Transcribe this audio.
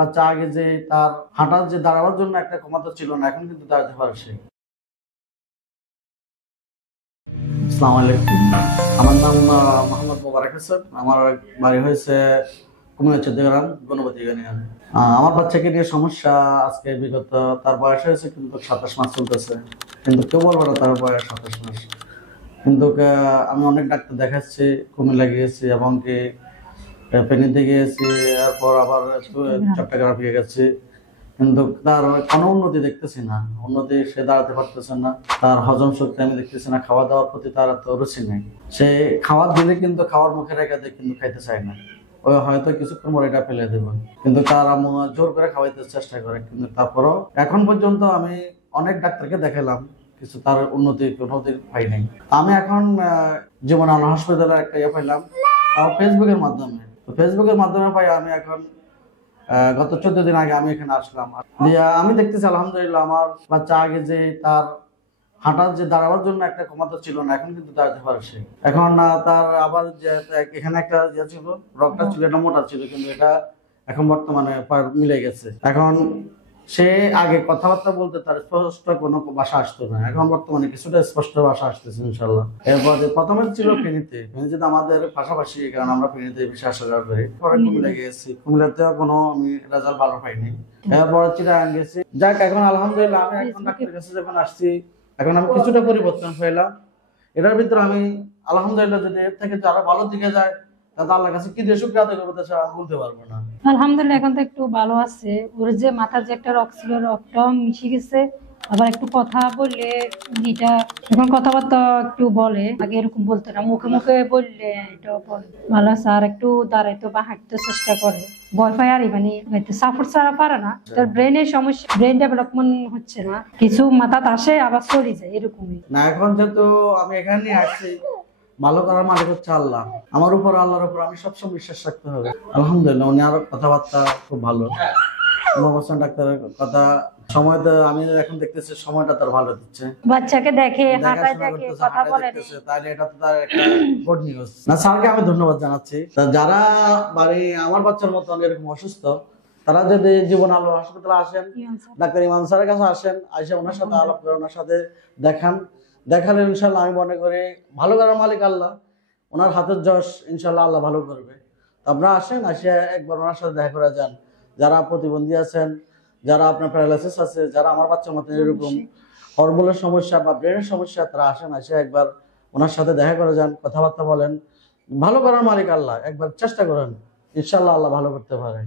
বাচ্চা আগে যে তার হাঁটার যে দাঁড়াবার জন্য একটা ক্ষমতা ছিল না, এখন কিন্তু দাঁড়াতে পারে সে। আসসালামু আলাইকুম, আমার নাম মোহাম্মদ মোবারক হোসেন। আমার বাড়ি হয়েছে কুমিল্লা চৌদ্দগ্রাম গণপতি ইউনিয়ন। আমার বাচ্চাকে নিয়ে সমস্যা। আজকে বিগত তার বয়স হয়েছে কিন্তু 27 মাস চলতেছে, কিন্তু কেউ বলবো না তার বয়স 27 মাস। কিন্তু আমি অনেক ডাক্তার দেখাচ্ছি, কুমিল্লা গিয়েছি এবং কি ফেনীতে গিয়েছি, এরপর আবার চট্টগ্রাম গিয়ে গেছি, কিন্তু তার কোনো উন্নতি দেখতেছি না। উন্নতি, সে দাঁড়াতে পারতেছে না, তার হজম শক্তি আমি দেখতেছি না, খাওয়া দাওয়ার প্রতি তার তো রুচি নেই। সে খাবার দিলে কিন্তু খাওয়ার মুখে রেখে দেয়, কিন্তু খাইতে চায় না। ওই হয়তো কিছুক্ষণ পরে এটা ফেলে দেব, কিন্তু তার জোর করে খাওয়াইতে চেষ্টা করে। কিন্তু তারপরও এখন পর্যন্ত আমি অনেক ডাক্তারকে দেখালাম, কিছু তার উন্নতি পাই নাই। আমি এখন জীবন আলো হাসপাতালে একটা ইয়ে পাইলাম, তাও ফেসবুকের মাধ্যমে। ফেসবুকের মাধ্যমে পাই আমি এখন গত 14 দিন আগে আমি এখানে আসলাম। আমি দেখতেছি আলহামদুলিল্লাহ আমার বাচ্চা আগে যে তার হাঁটার যে দাঁড়াবার জন্য একটা ক্ষমতা ছিল না, এখন কিন্তু দাঁড়াতে পারে সে। এখন তার আবার যে এখানে একটা ইয়ে ছিল, রগটা ছিল, এটা মোটা ছিল, কিন্তু এটা এখন বর্তমানে মিলে গেছে। এখন সে আগে কথাবার্তা বলতে তার স্পষ্ট কোনো ভাষা আসতো না, এখন বর্তমানে কিছুটা স্পষ্ট ভাষা আসতেছে ইনশাল্লাহ। এরপর প্রথমে ছিল ফেনীতে আমাদের পাশাপাশি, কারণ আমরা ফেনীতে বেশি আসা যাওয়া করি। পরে কুমিল্লা গিয়েছি, কুমিল্লাতেও কোনো আমি রেজাল্ট ভালো পাইনি। এরপর চিটাগাং গেছি। যাক, এখন আলহামদুলিল্লাহ আমি এখন ডাক্তারের কাছে যখন আসছি, এখন আমি কিছুটা পরিবর্তন পেলাম। এটার ভিতরে আমি আলহামদুলিল্লাহ, যদি এর থেকে আরো ভালো দিকে যায়, তাহলে আল্লাহর কাছে কি দিয়ে শুকরিয়া আদায় করতে চাই আমি বলতে পারবো না। আলহামদুলিল্লাহ এখন তো একটু ভালো আছে। ওর যে মাথার যে একটা রক ছিল, রকটাও মিশে গেছে। আবার একটু কথা বললে এটা এখন কথাবার্তা একটু বলে, আগে এরকম বলতো না, মুখে মুখে বললে এটাও বলে। ভালো আছে, আর একটু দাঁড়াইতো বা হাঁটতে চেষ্টা করে। ভয় পায় আর মানে সাপোর্ট ছাড়া পারে না। তার ব্রেনের সমস্যা, ব্রেন ডেভেলপমেন্ট হচ্ছে না, কিছু মাথাতে আসে আবার চলে যায়, এরকমই না। এখন যেহেতু আমি এখানে আসছি, ভালো করার মালিক হচ্ছে আল্লাহ। আমার উপর, আল্লাহর উপর আমি সবসময় বিশ্বাস রাখতে হবে। আলহামদুলিল্লাহ উনি আরো কথাবার্তা খুব ভালো। ডাক্তারের কথা সময়টা আমি এখন দেখতেছি, সময়টা তার ভালো দিচ্ছে, বাচ্চাকে দেখে হাঁটায় দেখে কথা বলে, তাহলে এটা তো তার একটা গুড নিউজ। না, স্যারকে আমি ধন্যবাদ জানাচ্ছি। যারা বাড়ি আমার বাচ্চার মতো এরকম অসুস্থ, তারা যদি জীবন আলো হাসপাতালে আসেন, ডাক্তার ইমাম স্যারের কাছে আসেন, আসে ওনার সাথে আলাপ করে, ওনার সাথে দেখালে ইনশাল্লাহ আমি মনে করি ভালো করার মালিক আল্লাহ, ওনার হাতের যশ ইনশাল্লাহ আল্লাহ ভালো করবে। আপনারা আসেন, আসে একবার ওনার সাথে দেখা করে যান। যারা প্রতিবন্ধী আছেন, যারা আপনার প্যারালাইসিস আছে, যারা আমার বাচ্চার মতো এরকম হরমোনের সমস্যা বা ব্রেনের সমস্যা, তারা আসেন, আসে একবার ওনার সাথে দেখা করে যান, কথাবার্তা বলেন। ভালো করার মালিক আল্লাহ, একবার চেষ্টা করেন, ইনশাল্লাহ আল্লাহ ভালো করতে পারে।